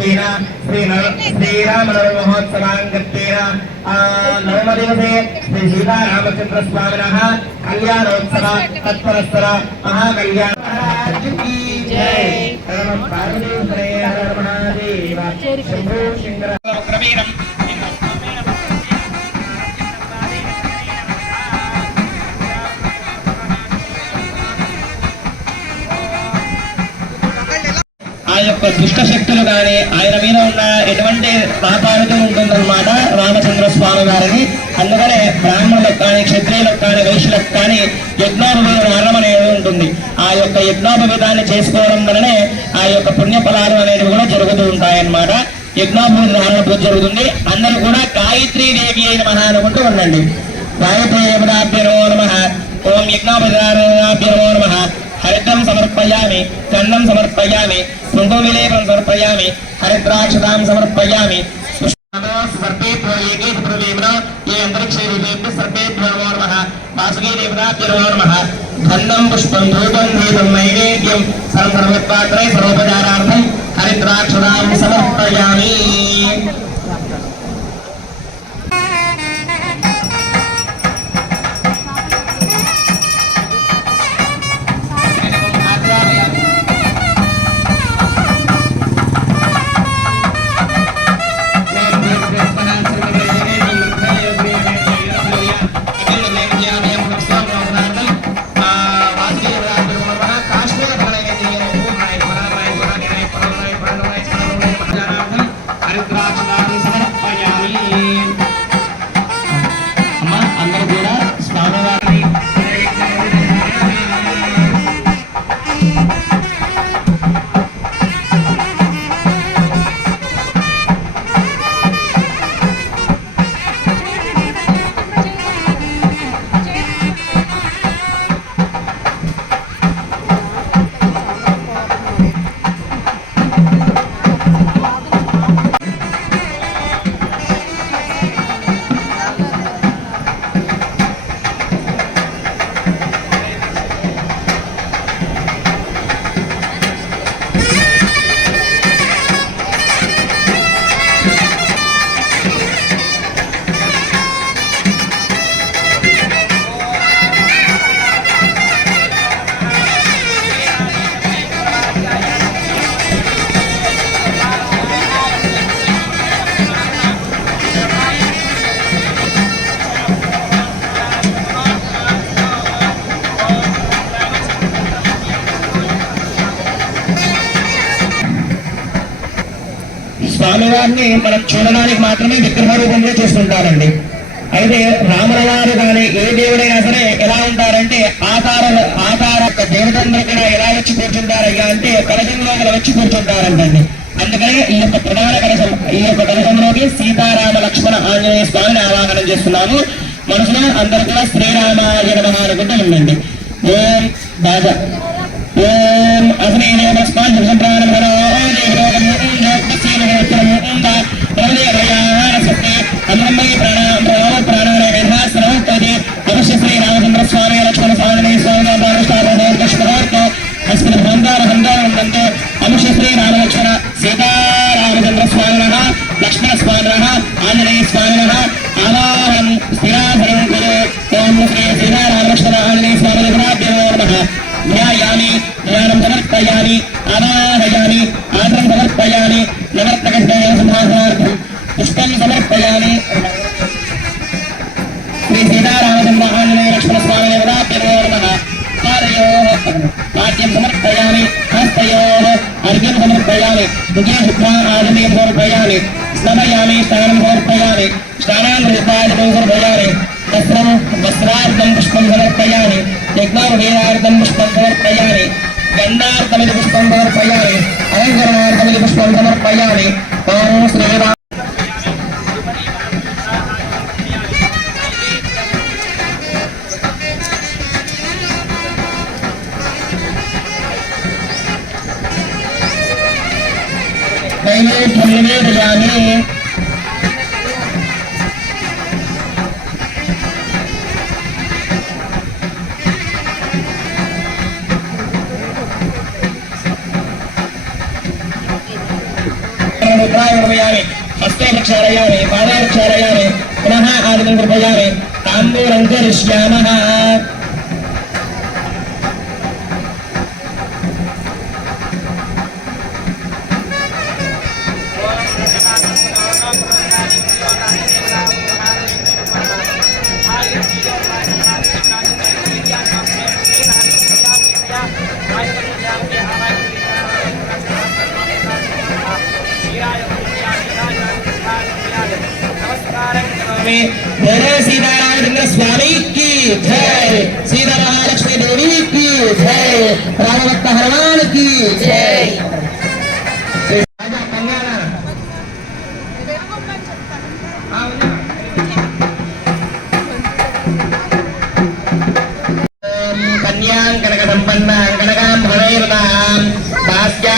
గత్తేన శ్రీ శ్రీరామనవమహోత్సవాంగత్తేన నవమదివసే శ్రీ సీతారామచంద్ర స్వామిన కళ్యాణోత్సవ తత్పరస్పర మహాకళ్యాణ. జై. పార్వతీ హర మహాదేవ. శంభో యొక్క దుష్ట శక్తులు కానీ ఆయన మీద ఉన్న ఎటువంటి కాపాడుతూ ఉంటుందన్నమాట రామచంద్ర స్వామి వారిని అందుకనే బ్రాహ్మణులకు కానీ క్షత్రియులకు కానీ వైశ్యులకు కానీ యజ్ఞోపవేదం వారం అనేది ఉంటుంది. ఆ యొక్క యజ్ఞోపవేదాన్ని చేసుకోవడం వలనే ఆ యొక్క పుణ్య ఫలాలు అనేవి కూడా జరుగుతూ ఉంటాయన్నమాట. యజ్ఞోపవేద ధారణ పూజ జరుగుతుంది. అందరూ కూడా గాయత్రీ దేవి అయిన మహా అనుకుంటూ ఉండండి. గాయత్రీ దేవతాభ్యో నమ. ఓం యజ్ఞోపవేదాభ్యో నమ. హరిద్రం సమర్పయామి చందం సమర్పయామి కుంభవిలేపం సమర్పయామి హరిద్రాక్షతాం సమర్పయామి స్వర్పేభ్యో ఏకేభ్రవేమ్నో ఏ అంతరిక్షే విభేభ్య సర్పేభ్యో నమో నమః వాసుకీ దేవతాభ్యో పుష్పం ధూపం దీపం నైవేద్యం సర్వ సర్వోపచారార్థం హరిద్రాక్షతాం సమర్పయామి స్వామివారిని మనం చూడడానికి మాత్రమే విగ్రహ రూపంలో చూస్తుంటారండి. అయితే రాముల కానీ ఏ దేవుడైనా సరే ఎలా ఉంటారంటే ఆకార ఆకార దేవతందరూ కూడా ఎలా వచ్చి కూర్చుంటారయ్యా అంటే కలశంలో వచ్చి కూర్చుంటారంటండి. అందుకనే ఈ యొక్క ప్రధాన కలశం ఈ యొక్క కలశంలోకి సీతారామ లక్ష్మణ ఆంజనేయ స్వామిని ఆవాహనం చేస్తున్నాము. మనసులో అందరు కూడా శ్రీరామాయ నమః అనుకుంటూ ఉండండి. ఓం బాజ ఓం అగ్నేయ స్మాన్ సంప్రాణం హరో దేవలోకం అవశ్య శ్రీ రామచంద్ర స్వామి లక్ష్మణ స్వామి స్వామి అస్మిన్ హందార హందార ఉందంటే అవశ్య శ్రీ రామలక్ష్మణ సీతారామచంద్ర స్వామిన లక్ష్మణ స్వామిన ఆంజనేయ స్వామిన ఆవాహం స్థిరాధరం కురు ఓం శ్రీ సీతారామలక్ష్మణ ఆంజనేయ స్వామి నమః ధ్యాయామి ధ్యానం సమర్పయామి అవాహయామి ఆదరం సమర్పయామి నవర్తక సంహాసనార్థం పుష్పం సమర్పయామి శ్రీ సీతారామచంద్ర ఆంజనేయ లక్ష్మణ స్వామి దేవతాభ్యో నమః పాదయోః పాద్యం సమర్పయామి హస్తయోః అర్ఘ్యం సమర్పయామి ముఖే శుభ్రా ఆజనీయం సమర్పయామి స్నమయామి స్నానం సమర్పయామి స్నానాంతరిపాదం సమర్పయామి వస్త్రం వస్త్రార్థం పుష్పం సమర్పయామి యజ్ఞోపవేదార్థం పుష్పం సమర్పయామి గంధార్థమిది పుష్పం సమర్పయామి అలంకరణార్థమిది పుష్పం సమర్పయామి ఓం శ్రీరామ నైవేద్యం నివేదయామి కళావర్మయామి హస్తేక్షారయామి పాదాక్షారయామి పునః ఆదిని కృపయామి తాంబూలంకరిష్యామ आदिनं बोलो सीतारामचंद्र स्वामी की जय। सीता महालक्ष्मी देवी की जय। राम भक्त हनुमान की जय।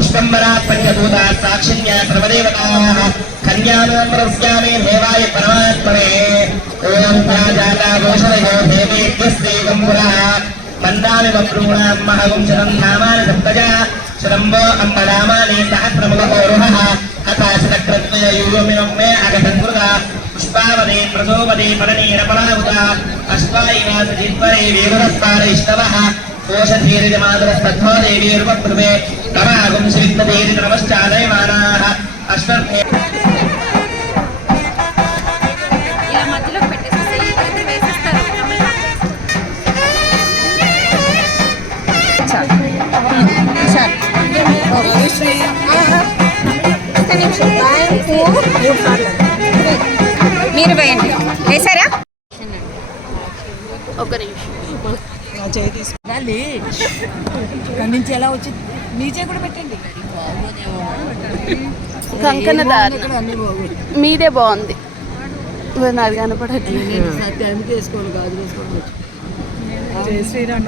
पुष्पम्बरात् पञ्चभूताः साक्षिण्या सर्वदेवताः कन्यामोऽमरस्यामे देवाय परमात्मने। ॐ पराजाता घोषणयो देवेत्यस्यैकम् पुरः मन्दामि बभ्रूणाम् महवंशनम् नामानि सप्तजा श्रम्भो अम्बरामानि सहस्रमुखोरुहः अथ शतक्रत्नयूयोमिनम् मे अगतद्वृता पुष्पावदे प्रसोपदे परनीरपराहुता अश्वायिवा सचित्वरे वेवरस्तार इष्टवः कोशधीरजमादरस्तद्धो देवीरुपकृते తమాగం శ్రీమదేవి నమశ్చాదయమానాః. అశ్వమే మీరు వేయండి. వేసారా ఒక నిమిషం. ఖండించి ఎలా వచ్చింది? నీచే కూడా పెట్టండి. కంకణ దారి. మీదే బాగుంది. నాది కనపడట్లేదు. వేసుకోవాలి వేసుకోవాలి. శ్రీరామ్